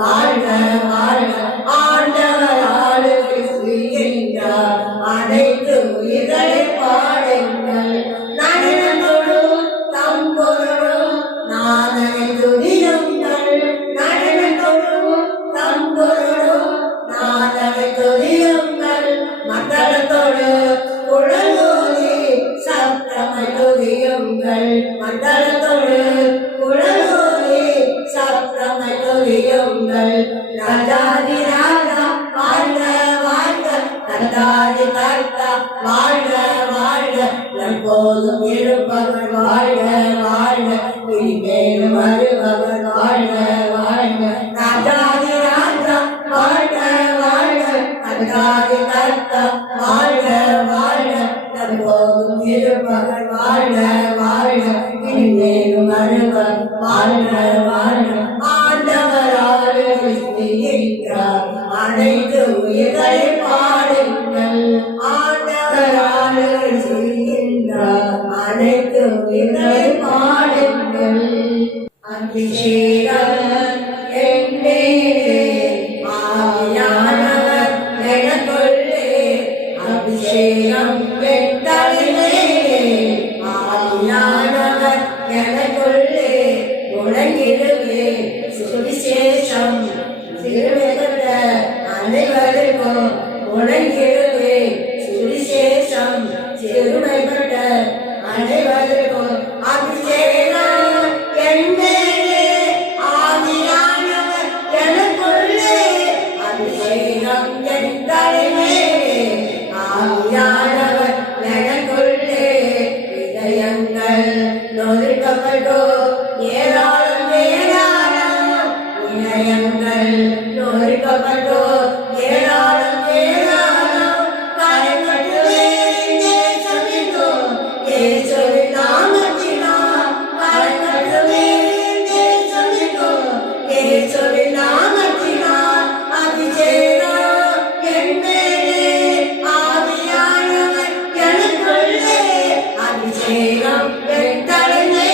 வாழ்க வாழ்க ஆண்டவர் ஆளுகை செய்கின்றார். செய்கின்றார். அனைத்து உயிர்களை பாடுங்கள். நடனத்தோடு தம்பொருளும் நாதனை துதியுங்கள். நடனத்தோடு தம்பொருளும் நாதனை துதியுங்கள். மத்தளத்தோடு குழலூதி சப்தமை துதியுங்கள். மத்தளத்தோடு குழலூதி சப்தமை துதியுங்கள். ராஜாதி ராஜா வாழ்க வாழ்க, கர்த்தாதி கர்த்தா வாழ்க வாழ்க, எப்போதும் இருப்பவர் வாழ்க வாழ்க, இனிமேலும் வருபவர் வாழ்க வாழ்க. ராஜாதி ராஜா வாழ்க வாழ்க, கர்த்தாதி கர்த்தா வாழ்க வாழ்க, எப்போதும் இருப்பவர் வாழ்க வாழ்க, இனிமேலும் வருபவர் வாழ்க வாழ்க. ஆண்டவரால் இருக்கிறார். அனைத்து உயிர்களை பாடுங்கள். ஆண்டவரால் செய்கின்றார். அனைத்து உயிர்களை பாடுங்கள். அபிஷேகம் என்றே ஆவியானவர் எனக்குள்ளே. அபிஷேகம் என்றாலே ஆவியானவர் எனக்குள்ளே. உலகிலுமே சுவிசேஷம் சிறுவென்ற அனைவருக்கும் உலகிலுமே சுவிசேஷம் சிறுமைப்பட்ட அனைவருக்கும் அபிஷேகம் என்றே ஆவியானவர் எனக்குள்ளே. அபிஷேகம் என்றாலே ஆவியானவர் எனக்குள்ளே. இதயங்கள் நொறுக்கப்பட்டோ ஏராளம் ஏராளம். இதயங்கள் நொறுக்கப்பட்டோ ஏராளம் ஏராளம். கரைப்பட்டுவேன் தேசமெங்கும் இயேசுவின் நாமத்தினால். கரைப்பட்டுவேன் தேசமெங்கும் இயேசுவின் நாமத்தினால். அபிஷேகம் என்பேனே ஆவியானவர் எனக்குள்ளே. அபிஷேகம் என்றே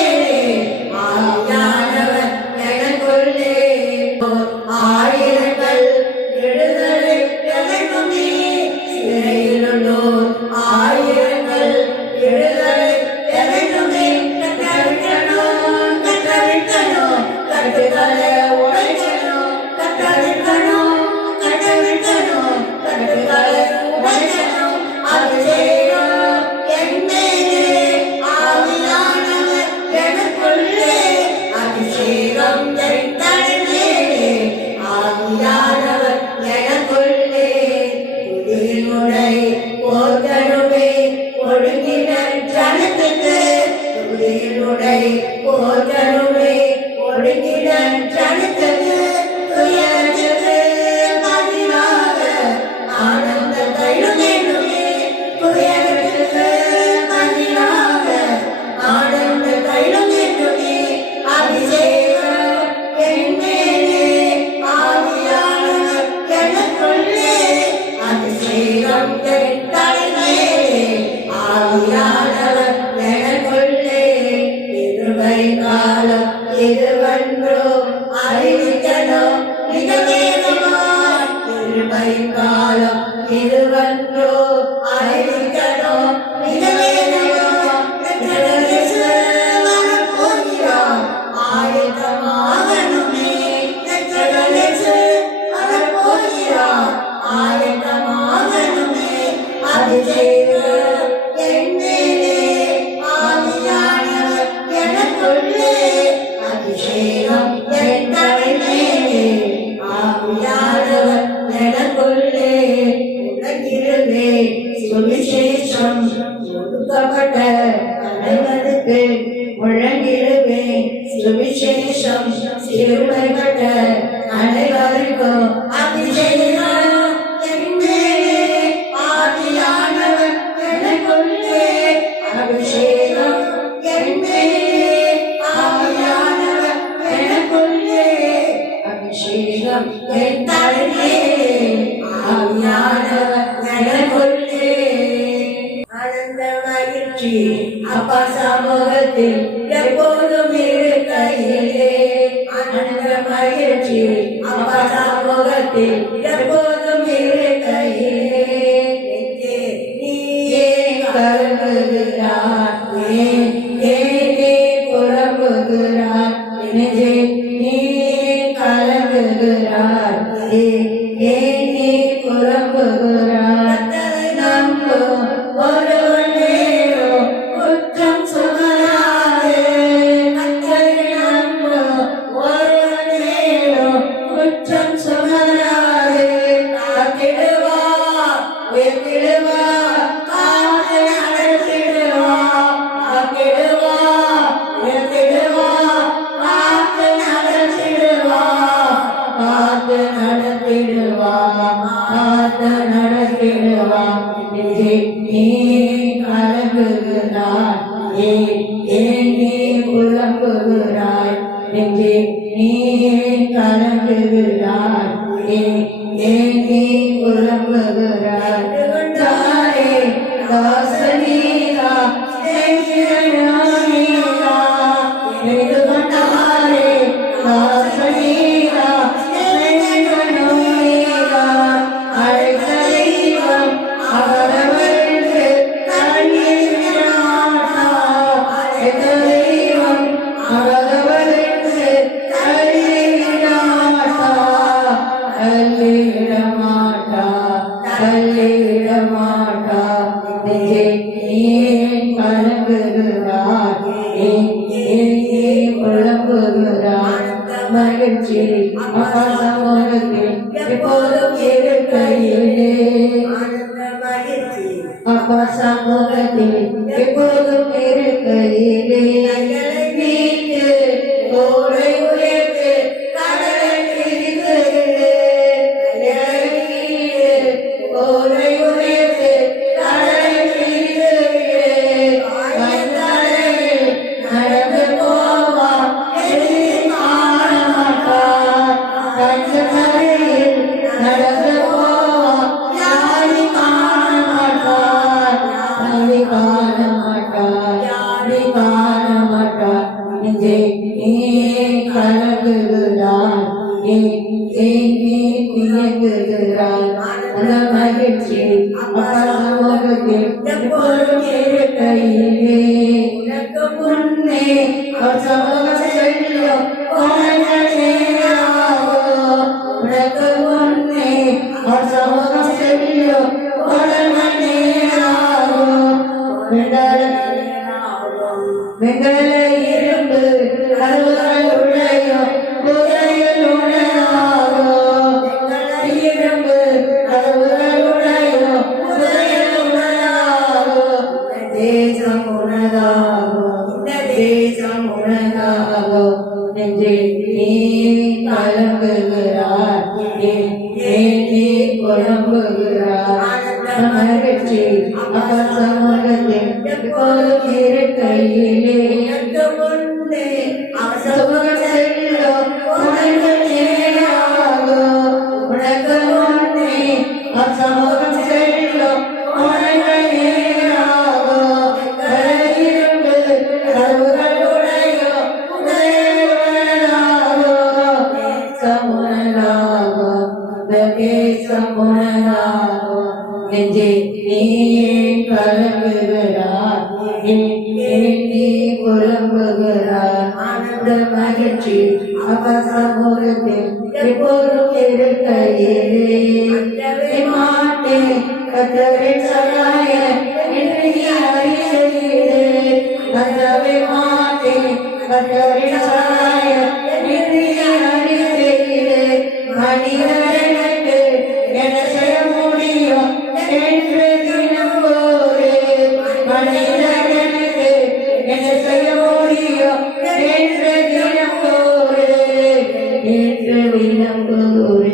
ஆவியானவர் எனக்குள்ளே. ஆயிரங்கள் விடுதலை எனக்குமே. சிறையிலுள்ளோர் ஆயிரங்கள் விடுதலை எனக்குமே. கற்றவிக்கணும் கற்றவிக்கணும் கட்டுகளை உடைக்கணும். கற்றவிக்கணும் கற்றவிக்கணும் கட்டுகளை உடைக்கணும். அபிஷேகம் என்பேனே ஆவியானவர் எனக்குள்ளே. அபிஷேகம் என்றே ஆவியானவர் எனக்குள்ளே. துதியினுடை போர்க்கணுமே ஒடுங்கின ஜனத்துக்கு. துதியினுடை போர்க்கணுமே ஒடுங்கின ஜனத்துக்கு. துயரத்துக்கு பதிலாக ஆனந்த தைலமேனுமே. துயரத்துக்கு பதிலாக ஆனந்த தைலமேனுமே. அபிஷேகம் என்பேனே ஆவியானவர் எனக்குள்ளே. அபிஷேகம் என்றே ஆவியானவர் எனக்குள்ளே. இருமை காலம் இதுவன்றோ அறிவிக்கணும் மிக வேகமாய். இருமை காலம் இதுவன்றோ அறிவிக்கணும் மிக வேகமாய். பெற்றோரிசு வரப்போகிறார் ஆயத்தமாகணுமே. பெற்றோரிசு வரப்போகிறார் ஆயத்தமாகணுமே. அபிஷேகம் என்பேனே ஆவியானவர் எனக்குள்ளே. அபிஷேகம் என்றே ஆவியானவர் எனக்குள்ளே. உலகிலுமே சுவிசேஷம் ஒடுக்கப்பட்ட அனைவருக்கு. உலகிலுமே சுவிசேஷம் சிறுமைப்பட்ட அனைவருக்கும் அபிஷேகம் என்பேனே ஆவியானவர் எனக்குள்ளே. அபிஷேகம் என்பேனே ஆவியானவர் எனக்குள்ளே. அபிஷேகம் என்றே ஆவியானவர் எனக்குள்ளே. ஆனந்த மகிழ்ச்சி அப்பா சமூகத்தில் எப்போதும் இருக்கையிலே. ஆனந்த மகிழ்ச்சி அப்பா சமூகத்தில் எப்போதும் இருக்கையிலே. போவா நெஞ்சே நீ கலங்குகிறாய் ஏன் நீ புலம்புகிறாய் நெஞ்சே நீ கலங்குகிறாய் ஏன் நீ புலம்புகிறாய் தாரே தாசனீரா நெஞ்சிரனானீரா நெடுமட்டாரே தாசனீரா நெஞ்சிரனானீரா அழைத்த தெய்வம் அவரவருக்கு தள்ளிவிடமாட்டா அழைத்த தெய்வம் அவரவருக்கு தள்ளிவிடமாட்டா தள்ளிவிடமாட்டா தள்ளிவிடமாட்டா நெஞ்சே நீ கலங்குகிறாய் ஏன் புலம்புகிறாய் மகிழ்ச்சி அப்பா சமூகத்தில் எப்போதும் இருக்கையிலே அப்பா சமூகத்தில் எப்போதும் இருக்கையிலே நீட்டு கோடை உயர்த்து கடலை பிரித்து கோடை உயர்த்து கடலை பிரித்து நடந்து போவா கஞ்சமறையில் நடந்து போவா யாரி காண மாட்டார் யாரி காண மாட்டார் யாரி காண மாட்டார் நெஞ்சே நீ கலங்குகிறாய் ஏன் நீ குயங்குகிறாய் அந்த மகிழ்ச்சி அப்பா சமூகத்தில் எப்போதும் இருக்கையிலே உனக்கு முன்னே சமூகம் செல்லும் உனக்கு முன்னே சமூகம் செல்லும் வெங்கல இரும்பு கருவல் உடையும் குதிரையில் உணராகோ இரும்பு கருவல் உடையும் குதிரையில் உணராகோ தேசம் உணராகோ தேசம் உணராகோ நெஞ்சே நீ கலங்குகிறாய் ஏன் நீ புலம்புகிறாய் மகிழ்ச்சி அப்பா சமூகத்தில் எப்போதும் இருக்கையிலே முன்னே சமூகம் செல்லும் உனக்கு நேராகோ உனக்கு முன்னே சமூகம் செல்லும் உனக்கு நேராகோ இரும்பு கருவல் உடையும் உடையவனாகோ சமுனாகோ சமுனாகோ நெஞ்சே நீ கலங்குகிறாய் ஏன் நீ புலம்புகிறாய் ஆனந்த மகிழ்ச்சி அப்பா சமூகத்தில் எப்போதும் இருக்கையிலே மாட்டேன் கத்தரின் சகாய என்று நீ அறிக்கையிலே கத்தவே மாட்டேன் கத்தரின் சகாய என்று நீ அறிக்கையிலே மனிதனுக்கு என்ன செய்ய முடியும் என்று தினம் போது மனிதனுக்கு என்ன செய்ய முடியும் என்று தினம் போது என்று தினம் போது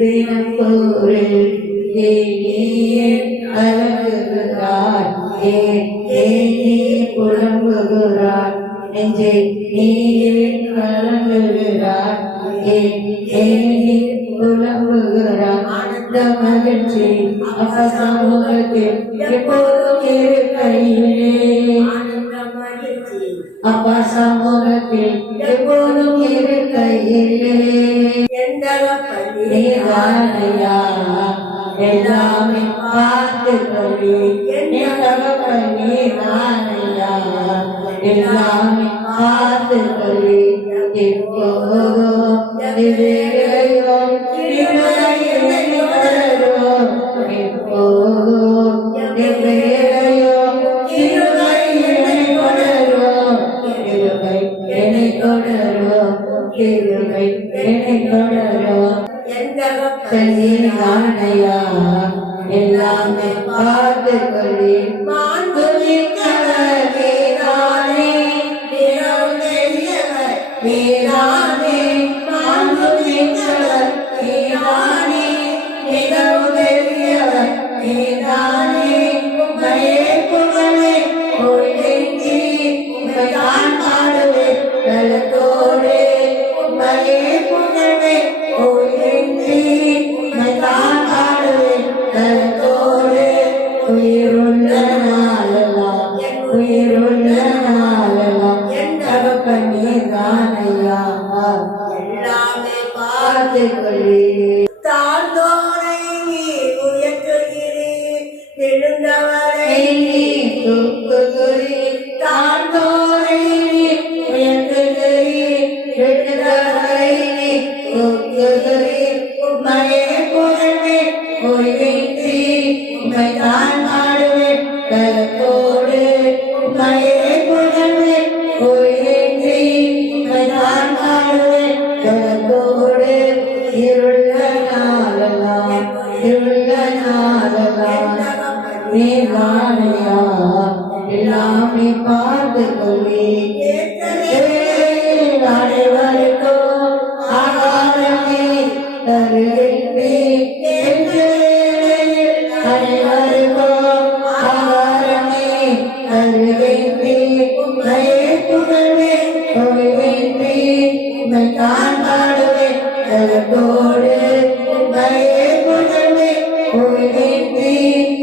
தினம் போது கலங்குகிறாய் ஏன் நீ புலம்புகிறாய் நெஞ்சே நீ கலங்குகிறாய் ஏன் நீ புலம்புகிறாய் ஆனந்த மகிழ்ச்சி அப்பா சமூகத்தில் எப்போதும் இருக்கையிலே அப்பா சமூகத்தில் எப்போதும் இருக்கையிலே நீதானையா எல்லாமே பார்த்து கொள்ளி நீதானையா எல்லாமே பார்த்து கொள்ளி எப்போதும் எப்போதும் ஆணையா எல்லாமே பார்த்து கொள்ளி நீதானே உம்மையே புகழே ஒழிஞ்சி உம்மை தான் பாடுவேன் கலத்தோடு உம்மையே புகழே ஒழிஞ்சி உம்மை தான் பாடுவேன் கலத்தோடு உயிருள்ள நாளெல்லாம் உயிருள்ள நாளெல்லாம் என் தகப்பன் நீதானையா எல்லாமே பார்த்து கொள்ளி தாழ்ந்தோரை நீ உயர்த்துகிறீர் எழுந்தவரை நீ தூக்குகிறீர் தாழ்ந்தோரை நீ உயர்த்துகிறீர் எழுந்தவரை நீ தூக்குகிறீர் உம்மையே புகழ்வே ஒழிவின்றி உம்மை தான் பாடுவேன் கலத்தோடு உம்மையே புகழ்வே ஒழிவின்றி உம்மை தான் பாடுவேன் கலத்தோடு இருள்ள நாளெல்லாம் இருள்ள நாளெல்லாம் நீதானையா எல்லாமே பார்த்து கொள்ளி அனைவருக்கும் ஆகாரமே தருகின்றேன் அனைவருக்கும் ஆகாரமே தருகின்றேன் உம்மையே புகழ்வே ஒழிவின்றி உம்மை தான் பாடுவேன் கலத்தோடு உம்மையே புகழ்வே ஒழிவின்றி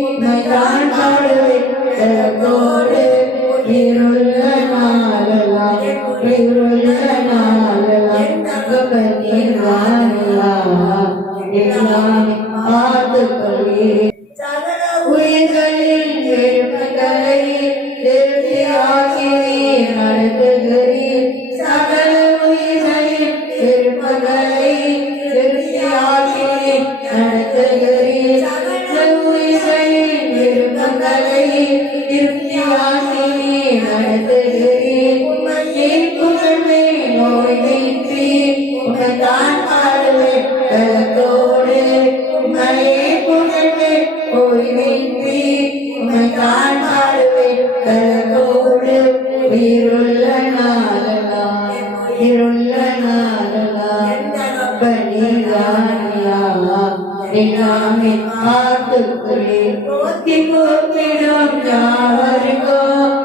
உம்மை தான் பாடுவேன் கலத்தோடு இருள்ள நாளெல்லாம் இருள்ள நாளெல்லாம் நீதானையா எல்லாமே பார்த்து கொள்ளி சகல உயிர்களின் விருப்பங்களை திருப்தியாக்கி நடத்துகிறீர் சகல உயிர்களின் விருப்பங்களை திருப்தியாக்கி நடத்துகிறீர் சகல உயிர்களின் விருப்பங்களை திருப்தியாக்கி நடத்துகிறீர் உம்மையே புகழ்வே ஓய்வின்றி உம்மை தான் பாடுவேன் கலத்தோடு உம்மையே புகழ்வே ஓய்வின்றி உம்மை தான் பாடுவேன் கலத்தோடு உயிருள்ள நாளெல்லாம் இருள்ள நாளெல்லாம் நீதானையா எல்லாமே பார்த்து கொள்ளி போத்தி போத்திடும் யாவருக்கும்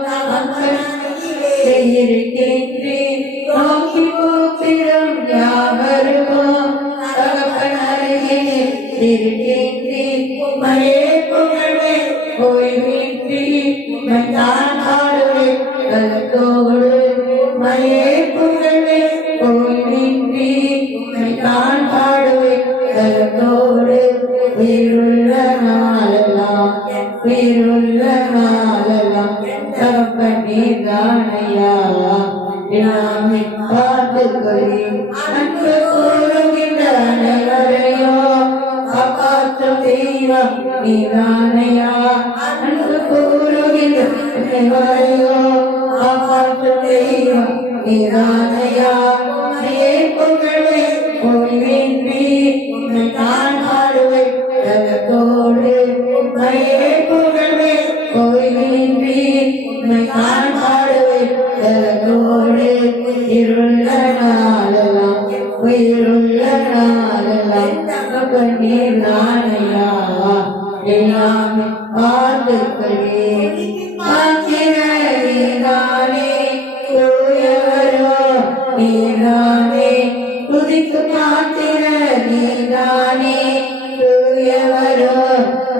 இருக்கின்றேன் நோக்கி போத்திடும் யாவருக்கும் தகப்பனருகே இருக்கின்றேன் உம்மையே புகழ்வே ஓய்வின்றி உம்மை தான் பாடுவேன் கலத்தோடு உம்மையே புகழ்வே ஓய்வின்றி உம்மை தான் பாடுவேன் கலத்தோடு உயிருள்ள நாளெல்லாம் உயிருள்ள நாளெல்லாம் தகப்பன் நீதானையா எல்லாமே பார்த்து கொள்ளி அன்பு கூறுகின்ற அனைவரையோ காப்பாற்றும் தெய்வம் நீதானையா அன்பு கூறுகின்ற அனைவரையோ காப்பாற்றும் தெய்வம் நீதானையா உம்மையே புகழ்வே ஒழிவின்றி உம்மை தான் பாடுவேன் கலத்தோடு உம்மையே புகழ்வே ஒழிவின்றி உம்மை தான் பாடுவேன் கலத்தோடு இருள்ள நாளெல்லாம் உயிருள்ள நாளெல்லாம் தகப்பன் நீதானையா எல்லாமே பார்த்து கொள்ளி பார்க்கிற நீதானே தூயவரோ நீதானே துதிக்கு பார்க்கிற நீதானே தூயவரோ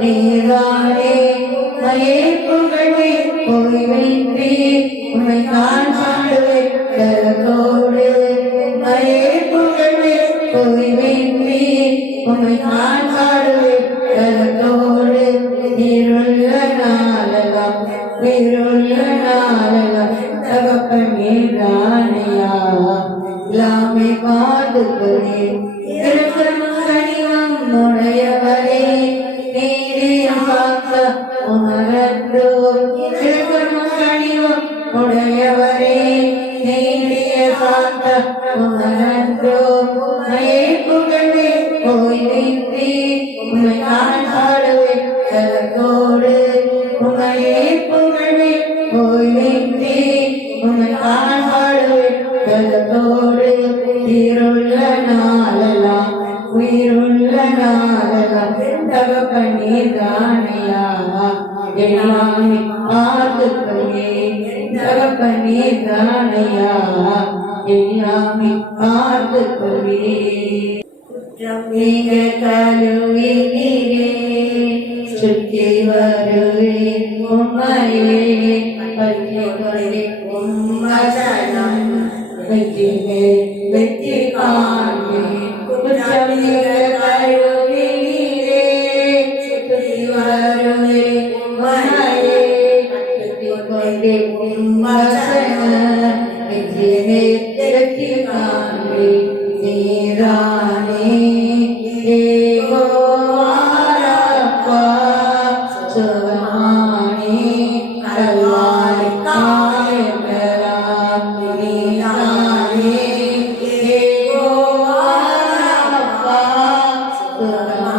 நீதானே உம்மையே புகழ்வே ஓய்வின்றி உம்மை தான் பாடுவேன் கலத்தோடு உம்மையே புகழ்வே ஓய்வின்றி உம்மை தான் பாடுவேன் கலத்தோடு இருள்ள நாளெல்லாம் இருள்ள நாளெல்லாம் தகப்பன் நீதானையா எல்லாமே பார்த்து கொள்ளி கனிவம் உடையவரே நீரிய பார்த்த உணரன்றோ கனிவம் உடையவரே நீரிய பார்த்த உணரன்றோ உம்மையே புகழ்வே ஓய்வின்றி உம்மை நான் பாடுவேன் கலத்தோடு உம்மையே புகழ்வே ஓய்வின்றி உம்மை நான் பாடுவேன் கலத்தோடு இருள்ள நாளெல்லாம் உயிருள்ள நாளெல்லாம் தகப்பன் நீதானையா எல்லாமே பார்த்துக்கவே தகப்பனே தானையா எல்லாமே பார்த்துக்கவே நீங்க கழுவி நீரே சுற்றி வருவேன் உம்மையே பற்றி கொள்ளி உம்மசனம் வெற்றிமே வெற்றி காண்பேன் குற்றம் நீங்க கழுவி நீரே சுற்றி வருவேன் உம்மையே பற்றி கொள்ளி உம்மசனம் வெற்றிமே வெற்றி காண்பேன் நீரானே யெகோவாரப்பா சுகமானே கல்வாரி காயங்களா நீரானே யெகோவாரப்பா சுகமானே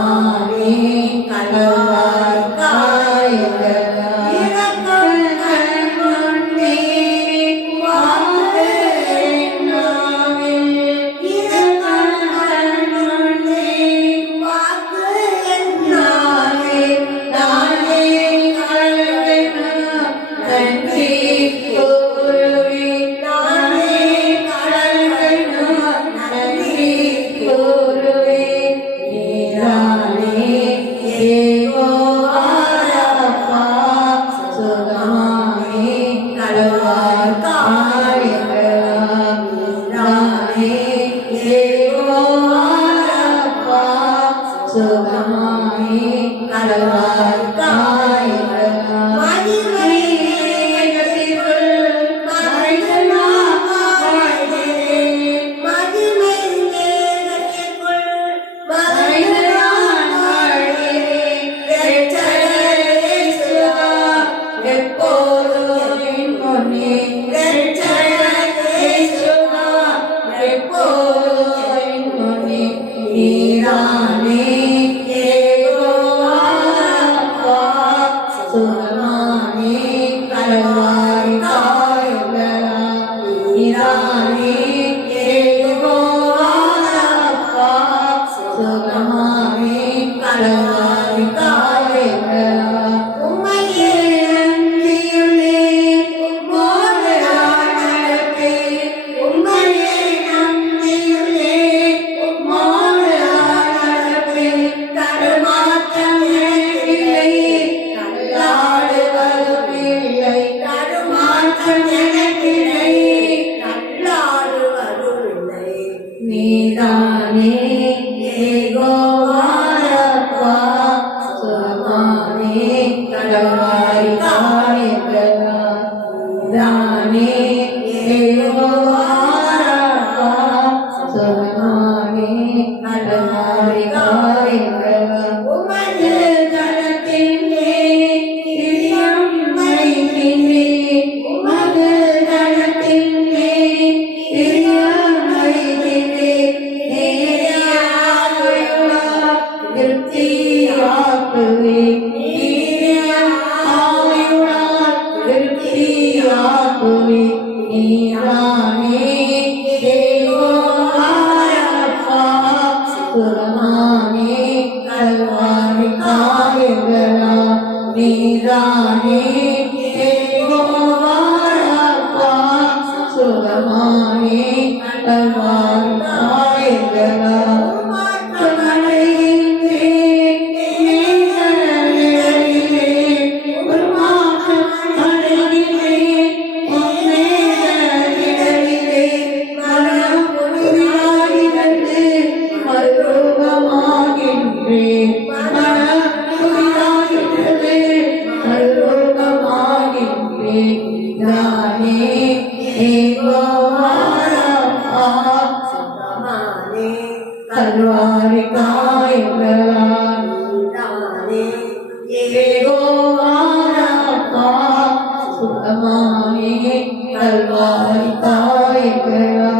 கல்வாரி காயங்களா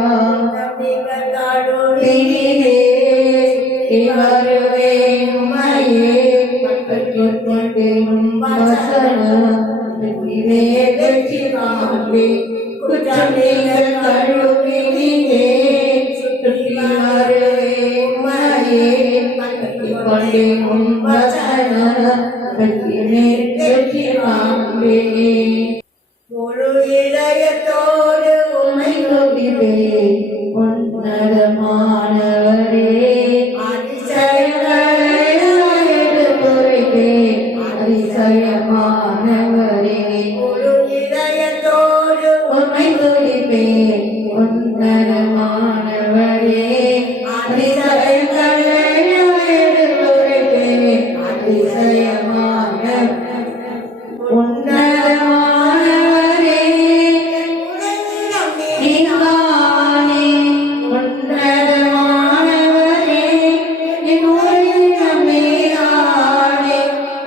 வெற்றி காண்பேன். முழு இதயத்தோடு உம்மை துதிப்பேன். உன்னதமானவரே, அதிசயங்களை நான் எடுத்துரைப்பேன். அதிசயமானவரே, முழு இதயத்தோடு உம்மை துதிப்பேன். உன்னதமானவரே, அதிசயங்களை நான் எடுத்துரைப்பேன். அதிசயமானவரே, உன்னதமானவரே, நீதானே. உன்னதமானவரே, என் உயிரினம் நீதானே.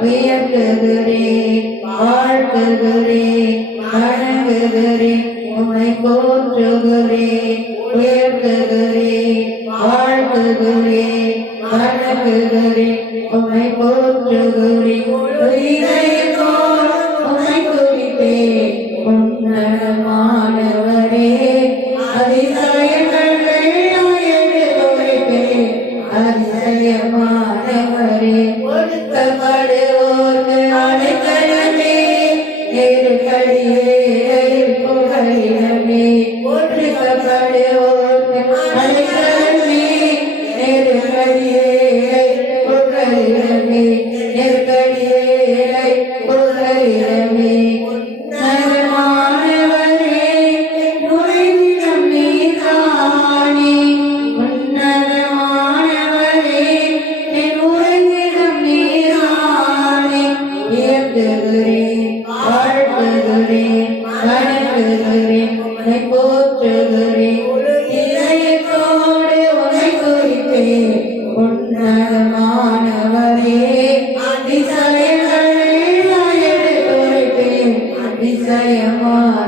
உயர்த்துகிறேன், வாழ்த்துகிறேன், வணங்குகிறேன், உம்மை போற்றுகிறேன். உயர்த்துகிறேன், வாழ்த்துகிறேன், வணங்குகிறேன், உம்மை போற்றுகிறேன். இதயத்தோடு உம்மை துதிப்பேன். உன்னதமானவரே, அதிசயங்களை நான் எடுத்துரைப்பேன். அதிசயமானவரே, ஒடுக்கப்படுவோர்க்கு அடைக்கலமே, நெருக்கடியே புகலிடமே. ஒடுக்கப்படுவோர்க்கு அடைக்கலமே, நெருக்கடியே புகலிடமே. நெருக்கடியே புகலிடமே. உன்னதமானவரே, நுழைவிடம் நீதானே. உன்னதமானவரே, என் உறைவிடம் நீதானே. உயர்த்துகிறேன், வாழ்த்துகிறேன், வணங்குகிறேன், உம்மை போற்றுகிறேன். இதயத்தோடு உம்மை துதிப்பேன். உன்னதமானவரே, அதிசயங்களை நான் எடுத்துரைப்பேன். அதிசயமானவரே,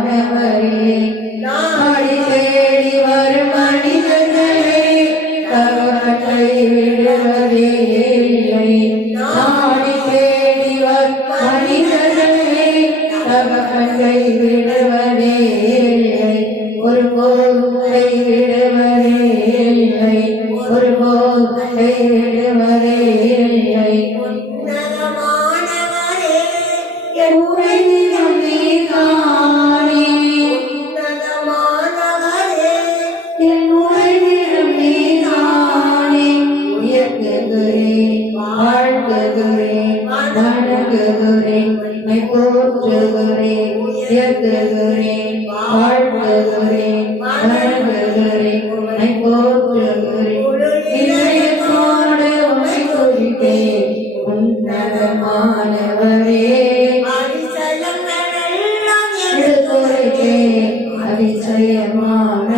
நாடி தேடி வரும் மனிதர்களே, தகவலை விடுவதே இல்லை. நாடி தேடி வரும் மனிதர்களே, தகவலை விடுவதே இல்லை. ஒருபோதும் கைவிடுவதே இல்லை. ஒருபோதும் கைவிடுவதே இல்லை. உன்னதமானவரே, என் உறைவிடம் நீதானே. உன்னதமானவரே, என் உறைவிடம் நீதானே. உயர்த்துகிறேன், வாழ்த்துகிறேன், வணங்குகிறேன், உம்மை போற்றுகிறேன். உயர்த்துகிறேன், வாழ்த்துகிறேன், வணங்குகிறேன், உம்மை போற்றுகிறேன். இதயத்தோடு உம்மை துதிப்பேன். உன்னதமானவரே, அதிசயங்களெல்லாம் எடுத்துரைப்பேன். அதிசயமானவரே,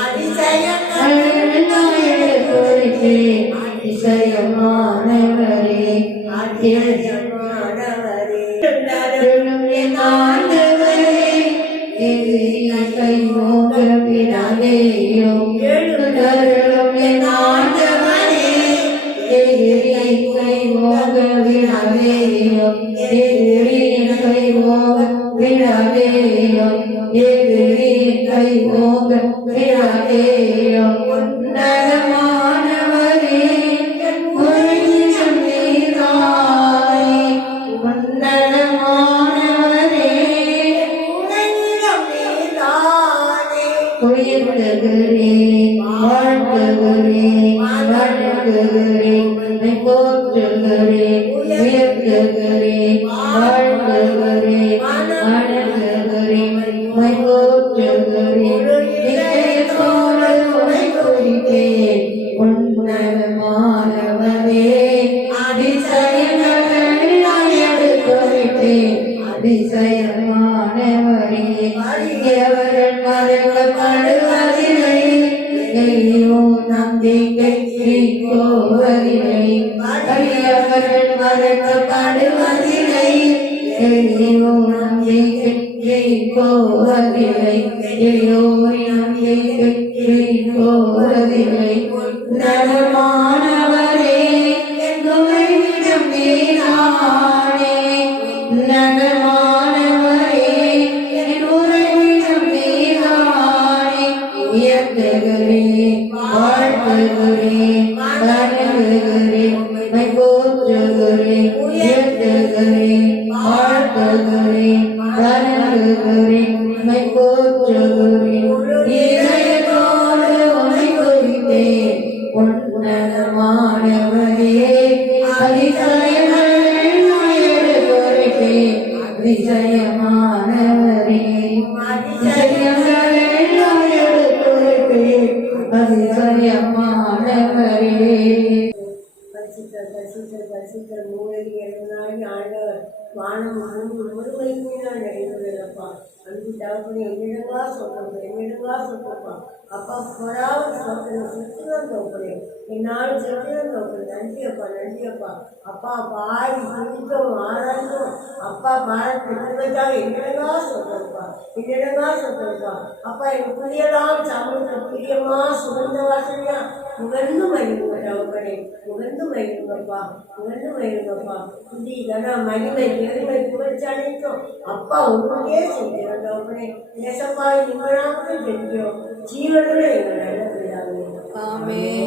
அதிசயங்கள் எல்லாம் எடுத்துரைப்பேன். அதிசயமானவரே, அதிசயமானவரே, எழும் என் ஆண்டவரே, எதிரியை கைமோக விடாதேயும். எழுந்தருளும் என் ஆண்டவரே, எதிரியை கைமோக விடாதேயும். எதிரியை கைமோக விடாதேயும். எதிரியை கைமோக விடாதேயும். உன்னதமானவரே, உறைவிடம் நீதானே. உன்னதமானவரே, உறைவிடம் நீதானே. உயர்த்துகிறேன், வாழ்த்துகிறேன், வணங்குகிறேன், உம்மை போற்றுகிறேன். உயர்த்துகிறேன், வாழ்த்துகிறேன், வணங்குகிறேன், உம்மை போற்றுகிறேன். இதயத்தோடு உம்மை துதிப்பேன். உன்னதமானவரே, அதிசயங்களை நான் எடுத்துரைப்பேன். அதிசயமானவரே, எவர்கள் மறக்கப்படுவதில்லை. எங்கேயோ நம்பிக்கை போவதில்லை. எவர்கள் மறக்கப்படுவதில்லை. எங்கேயோ நம்பிக்கை போவதில்லை. எங்கேயோ நம்பிக்கை போவதில்லை. உன்னதமானவரே, என் உறைவிடம் நீதானே. உன்னதமானவரே, என் உறைவிடம் நீதானே. உயர்த்துகிறேன், வாழ்த்துகிறேன், வணங்குகிறேன், உம்மை போற்றுகிறேன். உயர்த்துகிறேன், பாடுகிறேன் வணங்குகிறேன் உம்மை போற்றுகிறேன் இதயத்தோடு உம்மை துதிப்பேன் உன்னதமானவரே அதிசயங்கள் எடுத்துரைப்பேன் அதிசயமானவரே அதிசயங்கள் எடுத்துரைப்பேன் அதிசயமானவரே பரிசுத்தர் மூலடி எழுதினாய் ஆண்டவர் வானம் முழுமையினால் நிறைந்துள்ளதப்பா அன்பு தகப்பனை என்னிடங்கா சொல்றப்பா அப்பா பராவது சொல்றேன் சுத்திரம் தோப்பனே என்னால் சுத்திரம் தோப்பனே நன்றியப்பா அப்பா பாடி சுத்தம் ஆராய்ந்தும் அப்பா பாரத் பெற்றதாக என்னிடங்கா சொல்றப்பா அப்பா என் புதியெல்லாம் சமூக பிரியமா சுகந்த வாசனையா முகர்ந்து மகிழ்ங்கப்பா புதிய கன மகிமை பெருமை புகழ்ச்சி அனைத்தும் அப்பா உங்களுக்கே செஞ்சிருந்தவனே நேசப்பா நிம்மளாக தெரியும் ஜீவனோட எங்கள் நல்ல பிள்ளாவே. ஆமென்.